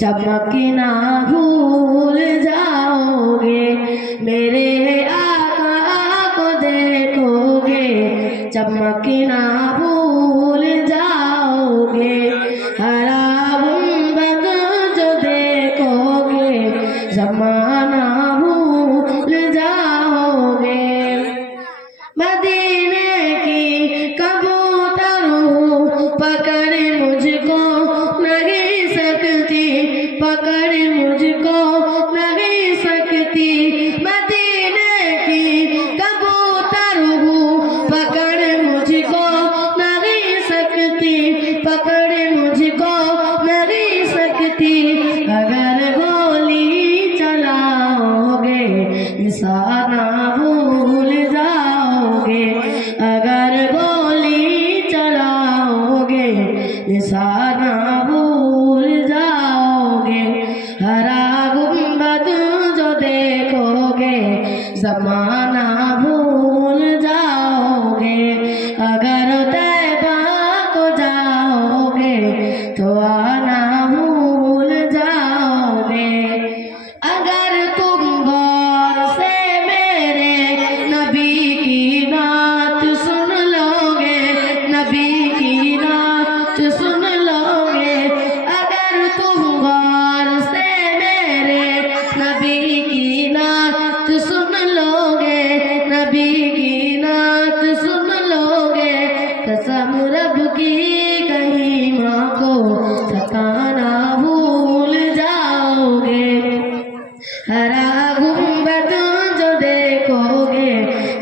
चमकना भूल जाओगे, मेरे आका को देखोगे चमकना भूल जाओगे। हरा गुंबद जो देखोगे ज़माना भूल जाओगे। मदीने की कबूतर हूँ पकड़ मुझको नहीं सकती, पकड़ मुझको नहीं सकती। मदीने की कबूतर हूँ पकड़ मुझको नहीं सकती, पकड़ मुझको नहीं सकती। अगर गोली चलाओगे निशाना भूल जाओगे, अगर गोली चलाओगे निशाना भूल जाओगे। हरा गुंबद जो देखोगे ज़माना भूल जाओगे। अगर तैबा को जाओगे तो आना भूल जाओगे। अगर तुम गौर से मेरे नबी की नात सुन लोगे, नबी की नात सुन लोगे। अगर तुम गौर से मेरे नबी की नात सुन लोगे, नबी की नात सुन लोगे। कसम रब की कहीं माँ को सताना भूल जाओगे। हरा गुंबद जो देखोगे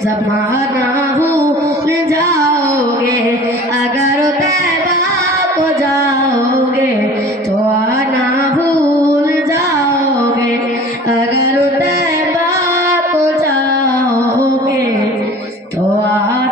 ज़माना भूल जाओगे। अगर तैबा को जाओगे तो आना भूल जाओगे, अगर तैबा को जाओगे तो आना